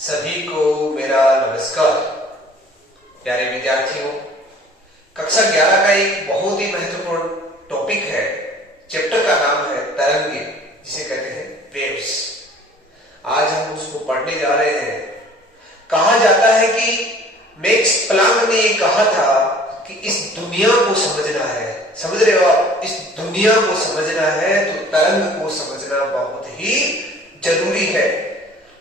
सभी को मेरा नमस्कार। प्यारे विद्यार्थियों, कक्षा 11 का एक बहुत ही महत्वपूर्ण टॉपिक है। चैप्टर का नाम है तरंगे, जिसे कहते हैं वेव्स। आज हम उसको पढ़ने जा रहे हैं। कहा जाता है कि मैक्स प्लांक ने कहा था कि इस दुनिया को समझना है, समझ रहे हो आप, इस दुनिया को समझना है तो तरंग को समझना बहुत ही जरूरी है।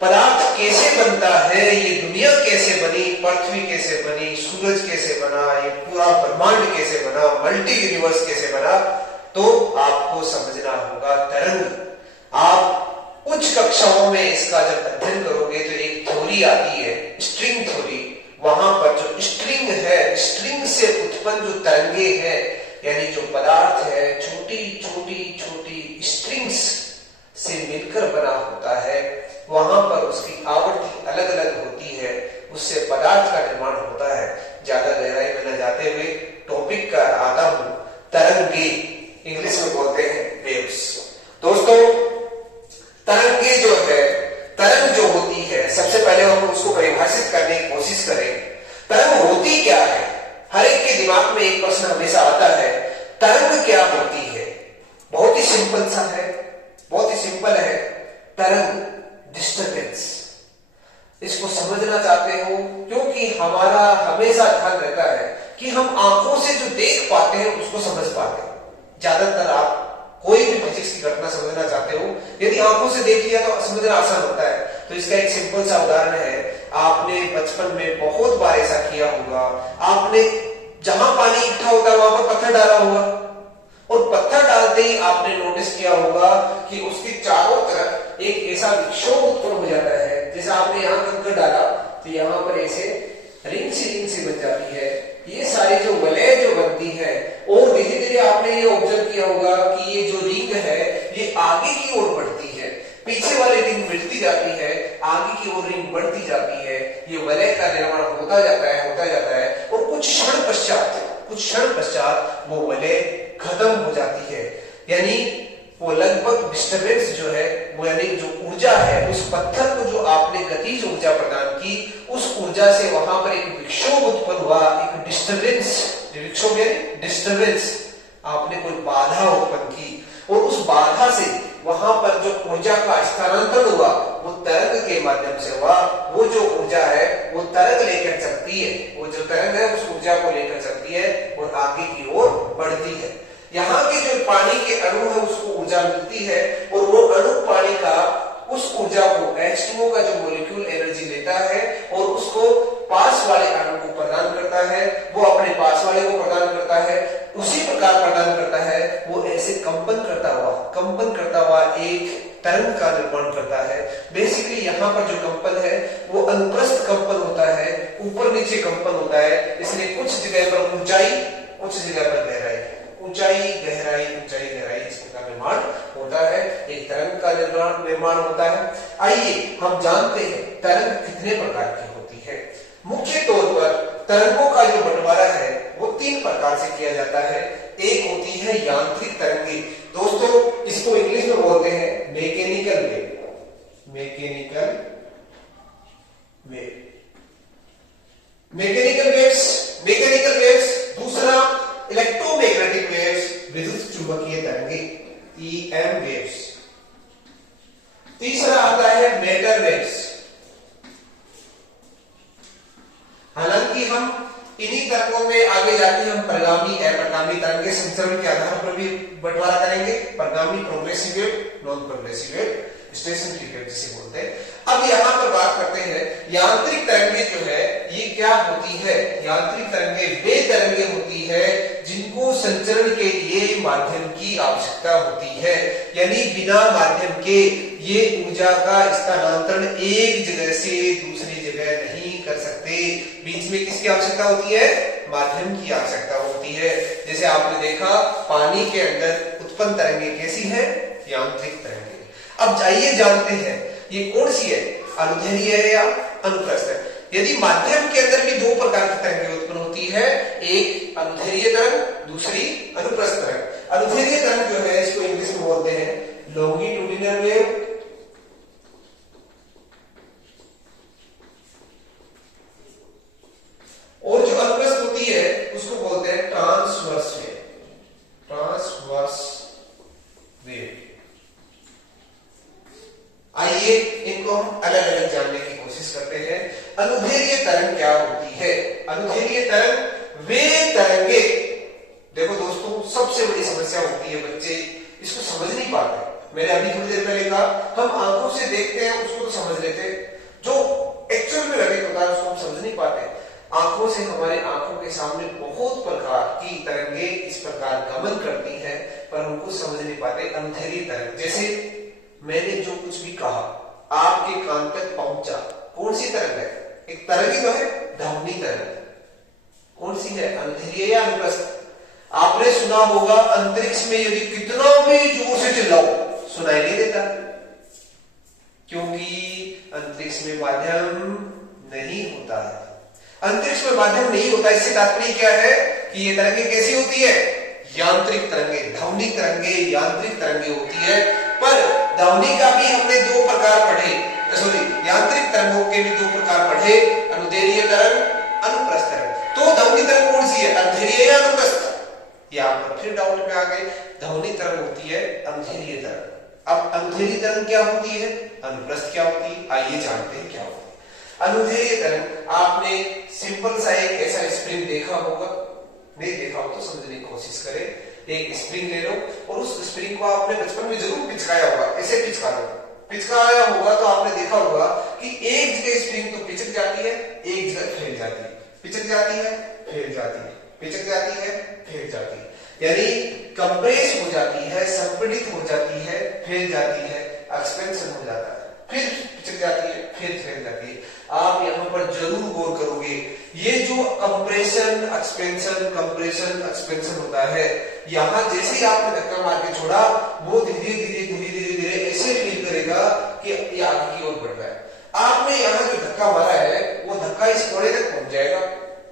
पदार्थ कैसे बनता है, ये दुनिया कैसे बनी, पृथ्वी कैसे बनी, सूरज कैसे बना, ये पूरा ब्रह्मांड कैसे बना, मल्टी यूनिवर्स कैसे बना, तो आपको समझना होगा तरंग। आप उच्च कक्षाओं में इसका जब अध्ययन करोगे तो एक थ्योरी आती है, स्ट्रिंग थ्योरी। वहां पर जो स्ट्रिंग है, स्ट्रिंग से उत्पन्न जो तरंगे हैं, यानी जो पदार्थ है, छोटी छोटी छोटी स्ट्रिंग्स से मिलकर बना होता है, वहां पर उसकी आवृत्ति अलग अलग होती है, उससे पदार्थ का निर्माण होता है। ज्यादा गहराई में न जाते हुए टॉपिक का आता हूं। तरंगे इंग्लिश में बोलते हैं वेव्स। दोस्तों, तरंगे जो है, तरंग जो होती है, सबसे पहले हम उसको परिभाषित करने की कोशिश करें। तरंग होती क्या है? हर एक के दिमाग में एक प्रश्न हमेशा आता है, तरंग क्या होती है? बहुत ही सिंपल सा है, बहुत ही सिंपल है। तरंग डिस्टर्बेंस। इसको समझना चाहते हो क्योंकि हमारा हमेशा ध्यान रहता है कि हम आंखों से जो देख पाते हैं उसको समझ पाते हैं। ज्यादातर आप कोई भी फिजिक्स की घटना समझना चाहते हो, यदि आंखों से देख लिया तो समझना आसान होता है। तो इसका एक सिंपल सा उदाहरण है, आपने बचपन में बहुत बार ऐसा किया होगा, आपने जहां पानी इकट्ठा होता है वहां पर पत्थर डाला होगा, और पत्थर डालते ही आपने नोटिस किया होगा कि उसके चारों तरफ एक ऐसा विक्षोभ उत्पन्न हो जाता है। जैसे आपने यहाँ कंकड़ डाला तो यहाँ पर ऐसे रिंग सी बन जाती है। ये सारी जो वलय जो बनती है, और धीरे धीरे आपने ये ऑब्जर्व किया होगा कि ये जो रिंग है ये आगे की ओर बढ़ती है, पीछे वाली रिंग मिटती जाती है, आगे की ओर रिंग बढ़ती जाती है। ये वलय का निर्माण होता जाता है, और कुछ क्षण पश्चात वो वलय खत्म हो जाती है। यानी वो लगभग डिस्टर्बेंस जो है, वो यानी जो ऊर्जा है, उस पत्थर को जो आपने गतिज ऊर्जा प्रदान की, उस ऊर्जा से वहां पर एक विक्षोभ उत्पन्न हुआ, एक डिस्टर्बेंस। विक्षोभ यानी डिस्टर्बेंस, आपने कोई बाधा उत्पन्न की, और उस बाधा से वहां पर जो ऊर्जा का स्थानांतरण हुआ वो तरंग के माध्यम से हुआ। वो जो ऊर्जा है वो तरंग लेकर चलती है, वो जो तरंग है उस ऊर्जा को लेकर चलती है और आगे की ओर बढ़ती है। यहाँ के जो पानी के अणु है उसको ऊर्जा मिलती है, और वो अणु पानी का उस ऊर्जा को H2O का जो मॉलिक्यूल एनर्जी लेता है और उसको पास वाले अणु को प्रदान करता है, वो अपने पास वाले को प्रदान करता है, उसी प्रकार प्रदान करता है। वो ऐसे कंपन करता हुआ एक तरंग का निर्माण करता है। बेसिकली यहाँ पर जो कंपन है वो अनुप्रस्थ कंपन होता है, ऊपर नीचे कंपन होता है। इसलिए कुछ जगह पर ऊंचाई, कुछ जगह पर गहराई, ऊंचाई गहराई इसका निर्माण होता है। एक तरंग का निर्माण होता है। आइए हम जानते हैं तरंग कितने प्रकार की होती है। मुख्य तौर पर तरंगों का जो बंटवारा है वो 3 प्रकार से किया जाता है। एक होती है यांत्रिक तरंगे। दोस्तों, इसको इंग्लिश में बोलते हैं मैकेनिकल वेव। Mechanical waves. दूसरा इलेक्ट्रोमैग्नेटिक वेव्स, विद्युत चुंबकीय तरंगे, EM वेव्स। तीसरा आता है मैटर वेव्स। हालांकि हम इन्हीं तरंगों में आगे जाके हम परगामी अपरगामी तरंगे संचरण के आधार पर भी बंटवारा करेंगे। परगामी progressive wave, non progressive wave, stationary wave जिसे बोलते हैं। अब यहाँ पर बात करते हैं यांत्रिक तरंगे जो है ये क्या होती है। यांत्रिक तरंगे वे तरंगे होती है जिनको संचरण के लिए माध्यम की आवश्यकता होती है, यानी बिना माध्यम के ये ऊर्जा का स्थानांतरण एक जगह से दूसरी जगह नहीं कर सकते। बीच में किसकी आवश्यकता होती है? माध्यम की आवश्यकता होती है। जैसे आपने देखा पानी के अंदर उत्पन्न तरंगे कैसी है? यांत्रिक तरंगे। अब जाइए जानते हैं ये कौन सी है, अनुदैर्ध्य है या अनुप्रस्थ है। यदि माध्यम के अंदर भी 2 प्रकार की तरंगे उत्पन्न होती है, एक अनुदैर्ध्य तरंग, दूसरी अनुप्रस्थ तरंग। अनुदैर्ध्य तरंग जो है इसको इंग्लिश में बोलते हैं लॉन्गिट्यूडिनल वेव, को हम अलग अलग जानने की कोशिश करते हैं। अनुदैर्घ्य तरंग क्या होती है? अनुदैर्घ्य तरंग वे तरंगे, देखो दोस्तों सबसे बड़ी समस्या होती है बच्चे इसको समझ नहीं पाते। मैंने अभी थोड़ी देर पहले कहा हम आंखों से देखते हैं उसको तो समझ लेते हैं, जो एक्चुअल में घटित होता है उसको हम समझ नहीं पाते। आंखों से हमारे आंखों के सामने बहुत प्रकार की तरंगे इस प्रकार गमन करती हैं पर हमको समझ नहीं पाते। अनुदैर्घ्य तरंग, जैसे मैंने जो कुछ भी कहा आपके कान तक पहुंचा, कौन सी तरंग है? एक तरंग ही तो है, ध्वनि तरंग। कौन सी है? अनुदैर्घ्य या अनुप्रस्थ? आपने सुना होगा अंतरिक्ष में यदि कितना भी जोर से चिल्लाओ सुनाई नहीं देता, क्योंकि अंतरिक्ष में माध्यम नहीं होता है। अंतरिक्ष में माध्यम नहीं होता, इससे तात्पर्य क्या है कि ये तरंगे कैसी होती है? यांत्रिक तरंगे, ध्वनि तरंगे यांत्रिक तरंगे होती है। पर ध्वनि का भी हमने दो प्रकार पढ़े, सॉरी यांत्रिक तरंगों के भी दो प्रकार पढ़े, अनुदैर्घ्य तरंग, अनुप्रस्थ तरंग। तो ध्वनि तरंग कौन सी है? अनुदैर्घ्य या अनुप्रस्थ? यहां पर फिर डाउट में आ गए। ध्वनि तरंग होती है अनुदैर्घ्य तरंग। अब अनुदैर्घ्य तरंग क्या होती है, अनुप्रस्थ क्या होती है, आइए जानते हैं क्या होती है। अनुदैर्घ्य तरंग, आपने सिंपल सा एक ऐसा स्प्रिंग देखा होगा, नहीं देखा हो तो समझने की कोशिश करें। एक स्प्रिंग ले लो और उस स्प्रिंग को आपने बचपन में जरूर पिचकाया होगा, ऐसे पिचका दो, पिचकाया होगा तो आपने देखा होगा कि एक जगह स्प्रिंग तो पिचक जाती है, एक जगह फैल जाती है, पिचक जाती है, फैल जाती है, पिचक जाती है, फैल जाती है, यानी कंप्रेस हो जाती है, संपीड़ित हो जाती है, फैल जाती है, एक्सपेंशन हो जाता है, फिर पिचक जाती है, फिर फैल जाती है। आप यहाँ पर जरूर गौर करोगे, ये जो कंप्रेशन एक्सपेंशन कंप्रेशन एक्सपेंशन होता है, यहाँ जैसे ही आपने धक्का मार के छोड़ा वो धीरे धीरे धीरे धीरे धीरे ऐसे फील करेगा कि ये आगे की ओर बढ़ रहा है। आपने यहाँ जो धक्का मारा है वो धक्का इस कोने तक पहुंच जाएगा।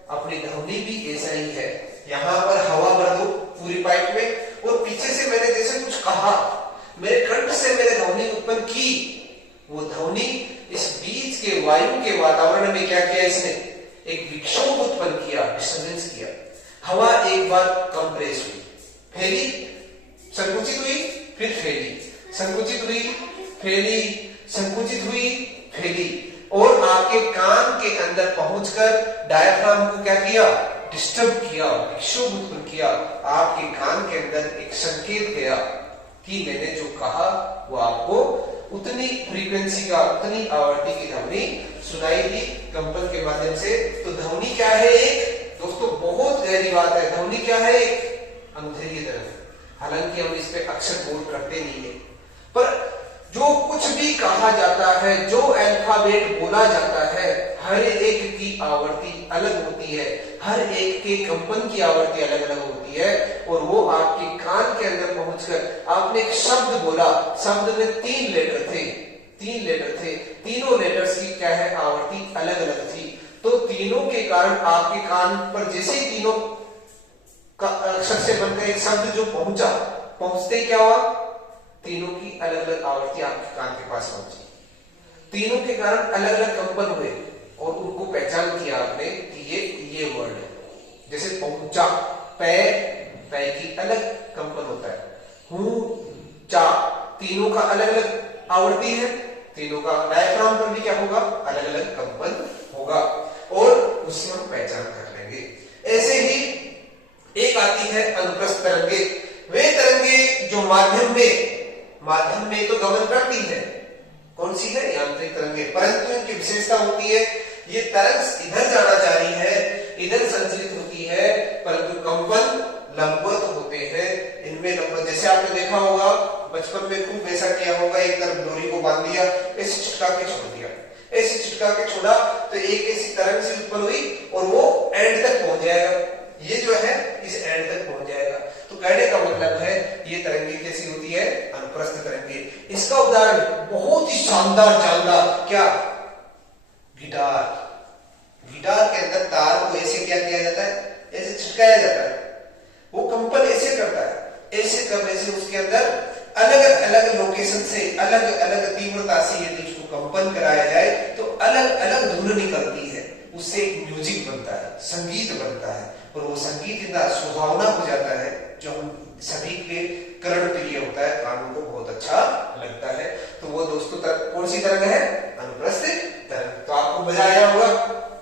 अपनी ध्वनि भी ऐसा ही है, यहाँ पर हवा भर दो पूरी पाइप में और पीछे से मैंने जैसे कुछ कहा, मेरे कंठ से मैंने ध्वनि उत्पन्न की, वो ध्वनि इस बीच के वायु के वातावरण में क्या किया, इसने एक विक्षोभ उत्पन्न किया, डिस्टर्बेंस किया। हवा एक बार कंप्रेस हुई, फैली, संकुचित हुई, फिर फैली, संकुचित हुई, फैली, संकुचित हुई, फैली और आपके कान के अंदर पहुंचकर डायफ्राम को क्या किया, डिस्टर्ब किया, विक्षोभ उत्पन्न किया। आपके कान के अंदर एक संकेत गया कि मैंने जो कहा वो आपको उतनी फ्रीक्वेंसी का, उतनी आवर्ती की ध्वनि सुनाई दी कंपन के माध्यम से। तो ध्वनि क्या है? एक दोस्तों बहुत गहरी बात है, ध्वनि क्या है? एक अनुदैर्घ्य तरंग। हालांकि हम इस पे अक्षर बोध करते नहीं है, पर जो कुछ भी कहा जाता है, जो अल्फाबेट बोला जाता है, हर एक की आवृत्ति अलग होती है, हर एक के कंपन की आवृत्ति अलग अलग होती है और वो आपके कान के अंदर पहुंचकर आपने एक शब्द बोला, शब्द में 3 लेटर थे, 3 लेटर थे, तीनों लेटर्स की क्या है, आवृत्ति अलग अलग थी। तो तीनों के कारण आपके कान पर जैसे ही तीनों का अक्षर से बनकर एक शब्द जो पहुंचा, पहुंचते क्या हुआ, तीनों की अलग अलग आवृत्ति आपके कान के पास पहुंची, तीनों के कारण अलग अलग कंपन हुए और उनको पहचान किया आपने कि ये वर्ड है। जैसे पहुंचा, पै, पै की अलग कंपन होता है, हूं, चा, तीनों का अलग अलग आवृत्ति है, तीनों का डायफ्राम पर भी क्या होगा, अलग अलग कंपन होगा और उससे हम पहचान कर लेंगे। ऐसे ही एक आती है अनुप्रस्थ तरंगे, वे तरंगे जो माध्यम में तो गमन करती है, कौन सी है, यांत्रिक तरंगे, परंतु इनकी विशेषता होती है ये तरंग इधर जाना चाह रही है, इधर संचलित होती है, परंतु कंपन लंबवत होते हैं, इनमें लंबवत। जैसे आपने देखा होगा बचपन में खूब ऐसा किया होगा, एक तरफ डोरी को बांध दिया, ऐसे चिटका के छोड़ दिया, ऐसे चिटका के छोड़ा तो एक ऐसी तरंग से उत्पन्न हुई और वो एंड तक पहुंच जाएगा, ये जो है इस एंड तक पहुंच जाएगा। तो कहने का मतलब है ये तरंगे कैसी होती है, अनुप्रस्थ तरंगे। इसका उदाहरण बहुत ही शानदार क्या, गिटार, गिटार के अंदर तार को ऐसे क्या किया जाता है, ऐसे छिटकाया जाता है, वो कंपन ऐसे करता है, ऐसे करने से उसके अंदर अलग अलग लोकेशन से अलग अलग तीव्रता से यदि उसको कंपन कराया जाए तो अलग अलग धुन निकलती है, उससे एक म्यूजिक बनता है, संगीत बनता है और वो संगीत इतना सुहावना हो जाता है जो हम सभी के कर्ण प्रिय होता है, कानों को बहुत अच्छा लगता है। तो वो दोस्तों कौन सी तरंग है, प्लस तरंग। तो आपको मजा आया होगा।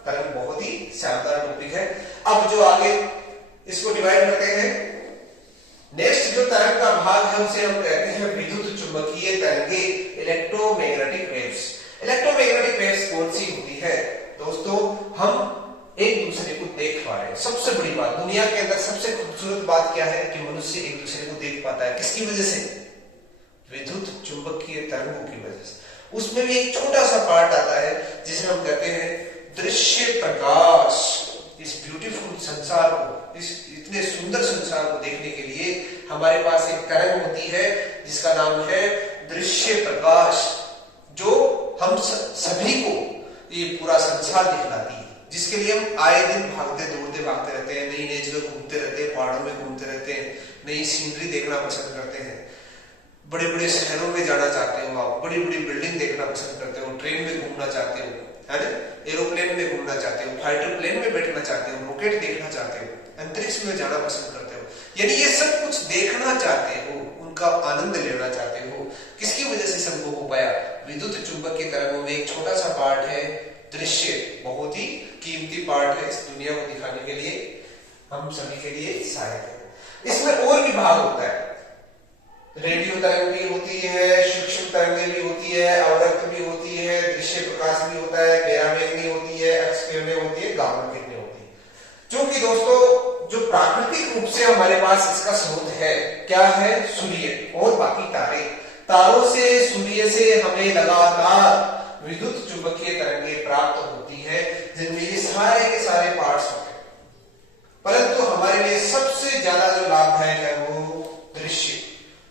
तरंग बहुत ही शानदार टॉपिक है। अब जो आगे इसको डिवाइड करते हैं, नेक्स्ट जो तरंग का भाग है उसे हम कहते हैं विद्युत चुंबकीय तरंगे, इलेक्ट्रोमैग्नेटिक वेव्स। इलेक्ट्रोमैग्नेटिक वेव्स कौन सी होती है दोस्तों? हम एक दूसरे को देख पा रहे हैं। सबसे बड़ी बात दुनिया के अंदर सबसे खूबसूरत बात क्या है कि मनुष्य एक दूसरे को देख पाता है। किसकी वजह से? विद्युत चुंबकीय तरंगों की वजह से। उसमें भी एक छोटा सा पार्ट आता है जिसे हम कहते हैं दृश्य प्रकाश। इस ब्यूटीफुल संसार को, इस इतने सुंदर संसार को देखने के लिए हमारे पास एक तरंग होती है जिसका नाम है दृश्य प्रकाश, जो हम सभी को ये पूरा संसार दिखलाती है, जिसके लिए हम आए दिन भागते भागते रहते हैं, नई नई जगह घूमते रहते हैं, पहाड़ों में घूमते रहते हैं, नई सीनरी देखना पसंद करते हैं, बड़े बड़े शहरों में जाना चाहते हो आप, बड़ी बड़ी बिल्डिंग देखना पसंद करते हो, ट्रेन में घूमना चाहते हो, है ना, एरोप्लेन में घूमना चाहते हो, फाइटर प्लेन में बैठना चाहते हो, रॉकेट देखना चाहते हो, अंतरिक्ष में जाना पसंद करते हो, यानी ये सब कुछ देखना चाहते हो, उनका आनंद लेना चाहते हो। किसकी वजह से संभव हो पाया? विद्युत चुंबकीय तरंगों में एक छोटा सा पार्ट है दृश्य, बहुत ही कीमती पार्ट है इस दुनिया को दिखाने के लिए, हम सभी के लिए सहायक है। इसमें और भी भाग होता है, रेडियो तरंग भी होती है, सूक्ष्म तरंगें भी होती है, अवरक्त भी होती है, दृश्य प्रकाश भी होता है, पैरामैग्नी होती है, एक्स किरणें होती है, गामा किरणें होती है। क्योंकि दोस्तों जो प्राकृतिक रूप से हमारे पास इसका स्रोत है क्या है? सूर्य और बाकी तारे। तारों से, सूर्य से हमें लगातार विद्युत चुंबकीय तरंगें प्राप्त होती है, जिनमें ये सारे के सारे पार्ट्स होते हैं। परंतु हमारे लिए सबसे ज्यादा जो लाभदायक है वो दृश्य,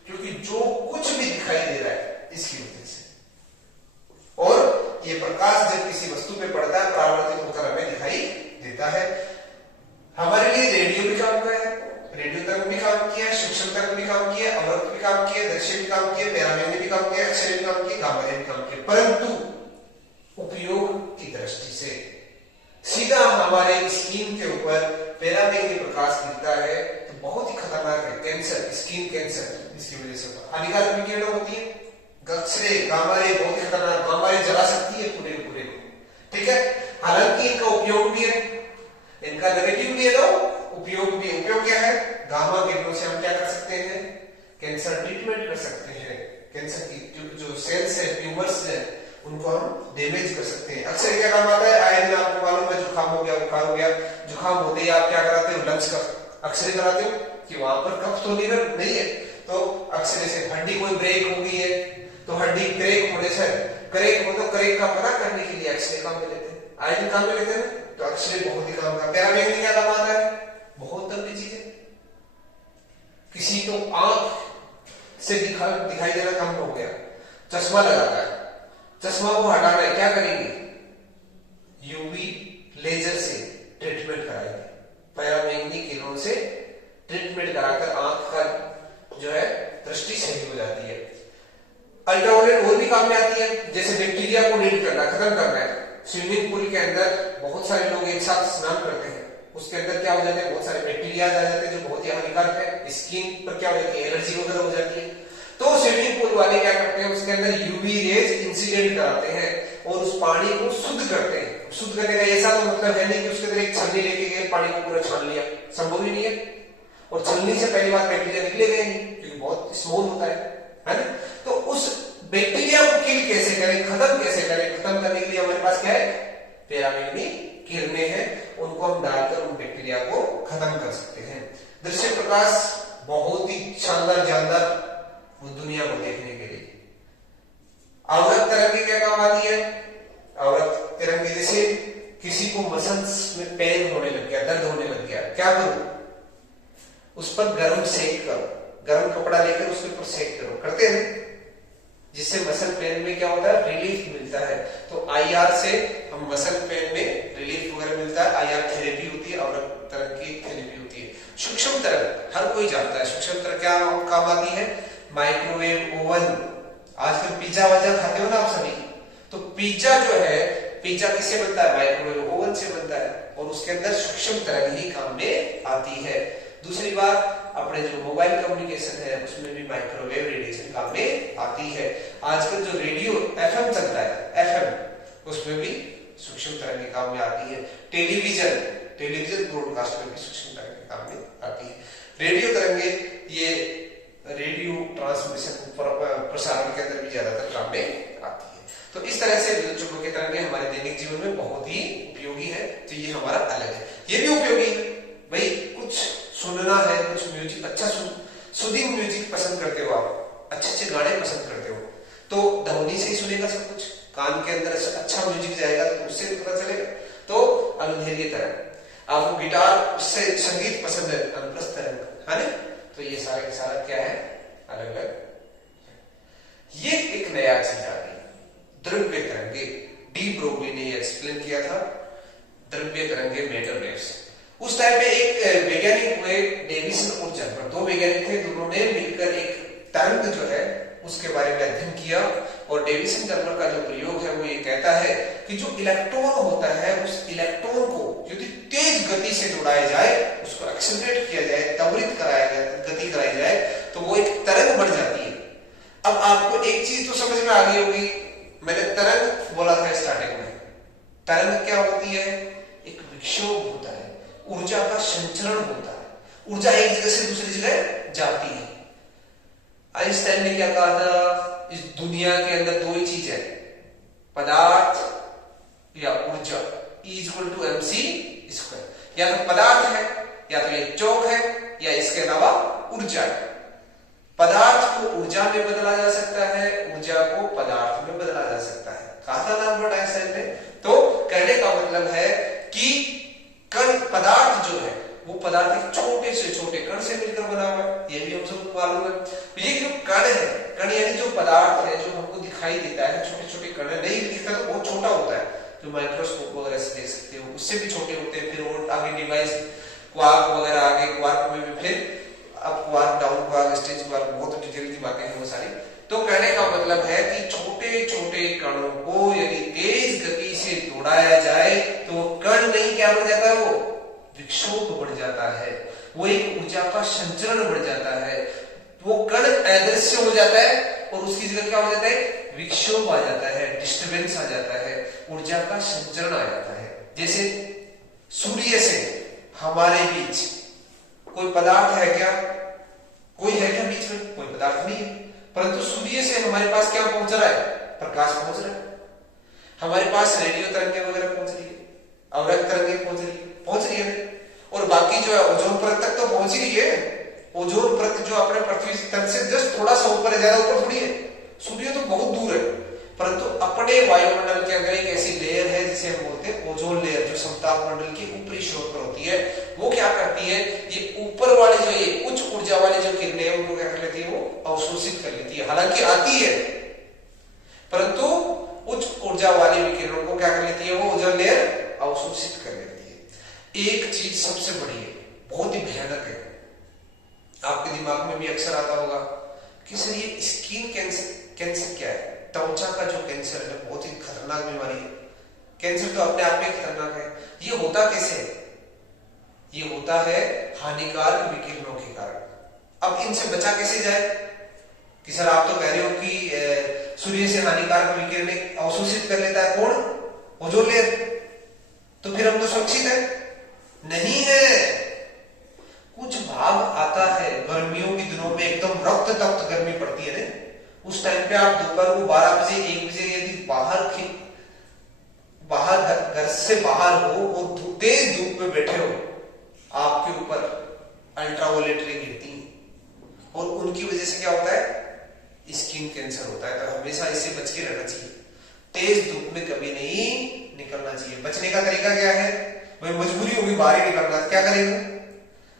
क्योंकि जो कुछ भी दिखाई दे रहा है इसकी वजह से, और ये प्रकाश जब किसी वस्तु पे पड़ता है परावर्तित होकर हमें दिखाई देता है। हमारे लिए रेडियो भी काम का है, रेडियो तरंग भी काम किया, सूक्ष्म तरंग भी काम किया, अवरक्त भी काम किया, दृश्य भी काम किया, पैरामैग्नी भी काम किया, एक्स-रे भी काम किया, गामा रे भी काम किया। परंतु उपयोग की दृष्टि से सीधा हमारे स्किन के ऊपर पैरामैग्नी प्रकाश गिरता है तो बहुत ही खतरनाक है। कैंसर, स्किन कैंसर इसकी वजह से होता है। हानिकारक विकिरण होती है, एक्स-रे, गामा रे बहुत ही खतरनाक, गामा रे जला सकती है पूरे पूरे को, ठीक है। हालांकि इनका उपयोग भी है, इनका नेगेटिव भी है तो उपयोग भी। उपयोग क्या है? गामा किरणों से हम क्या कर सकते हैं? कैंसर ट्रीटमेंट कर सकते हैं, कैंसर की जो सेल्स है, ट्यूमर्स है, उनको हम डैमेज कर सकते हैं। अक्सर क्या काम आता है, आए दिन आपको मालूम है जुकाम हो गया, बुखार हो गया, जुकाम होते ही आप क्या कराते हो? लंग्स का एक्सरे कराते हो कि वहां पर कफ तो नहीं है, तो एक्सरे से हड्डी कोई ब्रेक हो गई है तो हड्डी क्रेक होने से, क्रेक हो तो क्रेक का पता करने के लिए एक्सरे काम में लेते हैं, आए दिन काम में लेते हैं, तो एक्सरे बहुत ही काम का। पैरामैग्नी क्या काम आता है? बहुत लंबी चीजें, किसी को आंख से दिखाई देना कम हो गया, चश्मा लगाता है, चश्मा को हटाना है, क्या करेंगे? यूवी लेजर से ट्रीटमेंट कराएंगे, पैरामैग्नी किरणों से ट्रीटमेंट कराकर आंख का जो है दृष्टि सही हो जाती है। अल्ट्रावायलेट और भी काम में आती है, जैसे बैक्टीरिया को रीड करना, खत्म करना है। स्विमिंग पूल के अंदर बहुत सारे लोग एक साथ स्नान करते हैं, उसके अंदर क्या हो जाते हैं? बहुत सारे बैक्टीरिया आ जाते हैं जो बहुत ही हानिकारक है, स्किन पर क्या हो जाती है? एलर्जी वगैरह हो जाती है। तो स्विमिंग पूल वाले क्या करते हैं? उसके अंदर यूवी रेज इंसिडेंट कराते हैं और उस पानी को शुद्ध करते हैं। शुद्ध करने का ऐसा तो मतलब है नहीं कि उसके अंदर एक छलनी लेके गए, पानी को पूरा छान लिया, संभव ही नहीं है। और छलनी से पहली बार बैक्टीरिया निकलेगा नहीं, क्योंकि बहुत स्मॉल होता है ना। तो उस बैक्टीरिया को किल कैसे करें, खत्म कैसे करें? खत्म करने के लिए हमारे पास क्या है? पैरामैग्नी किरणें हैं, उनको हम डालकर उन बैक्टीरिया को खत्म कर सकते हैं। दृश्य प्रकाश बहुत ही शानदार जानदार दुनिया को देखने के लिए। अवरक्त तरंगे क्या काम आती है? अवरक्त तरंगे जैसे किसी को मसल्स में पेन होने लग गया, दर्द होने लग गया, क्या करो? उस पर गर्म सेक करो, गर्म कपड़ा लेकर उसके ऊपर सेक करो, करते हैं, जिससे मसल पेन में क्या होता है? रिलीफ मिलता है। तो आईआर से हम मसल पेन में रिलीफ वगैरह मिलता है, आईआर थेरेपी होती है, और तरंग की थेरेपी होती है। सूक्ष्म तरंग हर कोई जानता है, सूक्ष्म तरंग क्या काम आती है? माइक्रोवेव ओवन, आजकल पिज्जा वज्जा खाते हो ना आप सभी, तो पिज्जा जो है, पिज्जा किससे बनता है? माइक्रोवेव ओवन से बनता है, और उसके अंदर सूक्ष्म तरंग ही काम में आती है। दूसरी बात, अपने जो मोबाइल कम्युनिकेशन है उसमें भी माइक्रोवेव रेडिएशन काम में आती है। आजकल जो रेडियो एफएम चलता है, एफएम टेलीविजन ब्रॉडकास्ट में भी सूचना के काम में आती है। रेडियो तरंगे ये रेडियो ट्रांसमिशन प्रसारण के अंदर भी ज्यादातर काम में आती है। तो इस तरह से विद्युत चुंबकीय तरंगे हमारे दैनिक जीवन में बहुत ही उपयोगी है। तो ये हमारा अलग है, ये भी उपयोगी है भाई। कुछ सुनना है, कुछ म्यूजिक अच्छा सूदिंग म्यूजिक पसंद करते हो, आप अच्छे गाने पसंद करते हो, तो ध्वनि से ही सुनेगा सब कुछ। कान के अंदर अच्छा म्यूजिक जाएगा तो उससे भी पता चलेगा। तो अनुदैर्घ्य तरंग, आपको गिटार उससे संगीत पसंद है, अनुप्रस्थ तरंग है ना। तो ये सारे सारा क्या है, अलग अलग। ये एक नया चीज आ गई, द्रव्य तरंगे। डी ब्रोगली ने एक्सप्लेन किया था द्रव्य तरंगे, मैटर वेव्स। उस टाइम में एक वैज्ञानिक हुए डेविसन और जर्मर, दो वैज्ञानिक थे, दोनों ने मिलकर एक तरंग जो है उसके बारे में अध्ययन किया। और डेविसन जर्मर का जो प्रयोग है वो ये कहता है कि जो इलेक्ट्रॉन होता है उस इलेक्ट्रॉन को यदि तेज गति से दौड़ाया जाए, उसको एक्सेलरेट किया जाए, त्वरित कराया जाए, गति कराई जाए, तो वो एक तरंग बन जाती है। अब आपको एक चीज तो समझ में आ गई होगी, मैंने तरंग बोला था स्टार्टिंग में। तरंग क्या होती है, एक विक्षोभ होता है, ऊर्जा का संचरण होता है, ऊर्जा एक जगह से दूसरी जगह जाती है। आइंस्टाइन ने क्या कहा था, इस दुनिया के अंदर दो ही चीज है, पदार्थ या ऊर्जा, E=mc²। या तो पदार्थ है, या तो ये चौक है, या इसके अलावा ऊर्जा है। पदार्थ को ऊर्जा में बदला जा सकता है, ऊर्जा को पदार्थ में बदला जा सकता है, कहा था ना अल्बर्ट आइंस्टाइन ने। तो कहने का मतलब है कि कण पदार्थ जो है वो पदार्थ एक छोटे से छोटे कण से मिलकर बना हुआ है, ये भी हम सबको मालूम है। ये जो कण है, कण यानी जो पदार्थ है जो हमको दिखाई देता है, छोटे छोटे कण है, नहीं दिखता तो बहुत छोटा होता है, जो माइक्रोस्कोप वगैरह से देख सकते हो, उससे भी छोटे होते हैं। फिर वो आगे डिवाइस क्वार्क वगैरह, आगे क्वार्क में भी फिर अब quark, down quark, stage quark, बहुत डिटेल की बातें हैं वो सारी। तो कहने का मतलब है कि छोटे छोटे कणों को यदि तेज गति से दौड़ाया जाए तो कण नहीं क्या बन जाता है, वो विक्षोभ बढ़ जाता है, वो एक ऊर्जा का संचरण बढ़ जाता है, वो कण अदृश्य हो जाता है और उसकी जगह क्या हो जाता है, विक्षोभ आ जाता है, डिस्टर्बेंस आ जाता है, ऊर्जा का संचरण आ जाता है। जैसे सूर्य से हमारे बीच कोई पदार्थ है क्या, कोई है क्या बीच में, कोई पदार्थ नहीं है, परंतु सूर्य से हमारे पास क्या पहुंच रहा है, प्रकाश पहुंच रहा है। हमारे पास रेडियो तरंगे वगैरह पहुंच रही है, अवरक्त तरंगे पहुंच रही है, और बाकी जो है ओजोन परत तक तो पहुंच ही रही है। ओजोन परत जो अपने पृथ्वी तल से जस्ट थोड़ा सा ऊपर है, ज्यादा ऊपर थोड़ी है, सूर्य तो बहुत दूर है, परंतु अपने वायुमंडल के अंदर एक ऐसी लेयर है जिसे हम बोलते हैं ओजोन लेयर, जो समताप मंडल के ऊपरी छोर पर होती है। वो क्या करती है, ये ऊपर वाले जो ये उच्च ऊर्जा वाली जो किरणें हैं उनको क्या कर लेती है, वो अवशोषित कर लेती है। हालांकि आती है, परंतु उच्च ऊर्जा वाली विकिरणों को क्या कर लेती है, वो ओजोन लेयर अवशोषित कर लेती है। एक चीज सबसे बड़ी है, बहुत ही भयानक है, आपके दिमाग में भी अक्सर आता होगा कि सर ये स्किन कैंसर क्या है, त्वचा का जो कैंसर है बहुत ही खतरनाक बीमारी है। कैंसर तो अपने आप में खतरनाक है। ये होता कैसे, ये होता है हानिकारक विकिरणों के कारण। अब इनसे बचा कैसे जाए, कि सर आप तो कह रहे हो कि सूर्य से हानिकारक विकिरण अवशोषित कर लेता है कौन, ओजोन लेयर, तो फिर हम तो सुरक्षित है, नहीं है। कुछ भाग आता है, गर्मियों के दिनों में एकदम रक्त तप्त गर्मी पड़ती है ना, उस टाइम पे आप दोपहर को 12 बजे 1 बजे यदि बाहर घर से बाहर हो और तेज धूप में बैठे हो, आपके ऊपर अल्ट्रावायलेट रे गिरती है और उनकी वजह से क्या होता है, स्किन कैंसर होता है। तो हमेशा इससे बच के रहना चाहिए, तेज धूप में कभी नहीं निकलना चाहिए। बचने का तरीका क्या है, भाई मजबूरी होगी बाहर ही निकलना, क्या करेंगे,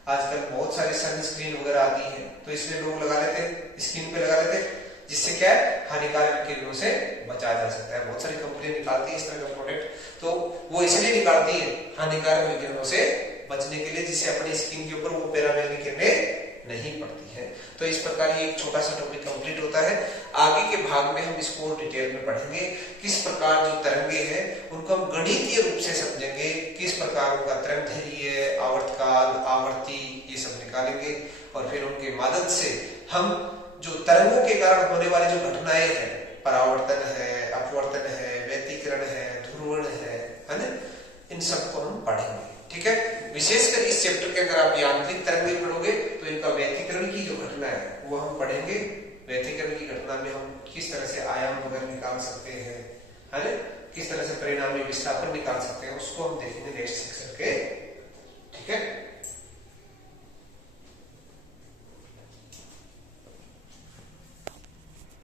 आजकल बहुत सारी सनस्क्रीन वगैरह आती है, तो इसमें लोग लगा लेते हैं, स्किन पे लगा लेते हैं, जिससे क्या है हानिकारक किरणों से बचा जा सकता है। बहुत सारी कंपनियां निकालती है इस तरह का प्रोडक्ट, तो वो इसलिए निकालती है हानिकारक किरणों से बचने के लिए, जिससे अपनी स्किन के ऊपर वो पैरामैग्नेटिक किरणें नहीं पड़ती है। तो इस प्रकार ये एक छोटा सा टॉपिक कंप्लीट होता है। आगे के भाग में हम इसको डिटेल में पढ़ेंगे, किस प्रकार जो तरंगे हैं उनको हम गणितीय रूप से समझेंगे, किस प्रकार उनका तरंगदैर्घ्य, आवर्तकाल, आवर्ती, ये सब निकालेंगे, और फिर उनके मदद से हम जो तरंगों के कारण होने वाली जो घटनाएं हैं, परावर्तन है, अपवर्तन है, व्यतिकरण है, ध्रुवण है ना, इन सबको हम पढ़ेंगे, ठीक है। विशेषकर इस चैप्टर के अंदर आप यांत्रिक तरंगें पढ़ोगे तो इनका व्यतिकरण की जो घटना है वो हम पढ़ेंगे। व्यतिकरण की घटना में हम किस तरह से आयाम वगैरह निकाल सकते हैं, है ना, किस तरह से परिणामी विस्थापन निकाल सकते हैं, उसको हम देखेंगे नेक्स्ट सेक्शन के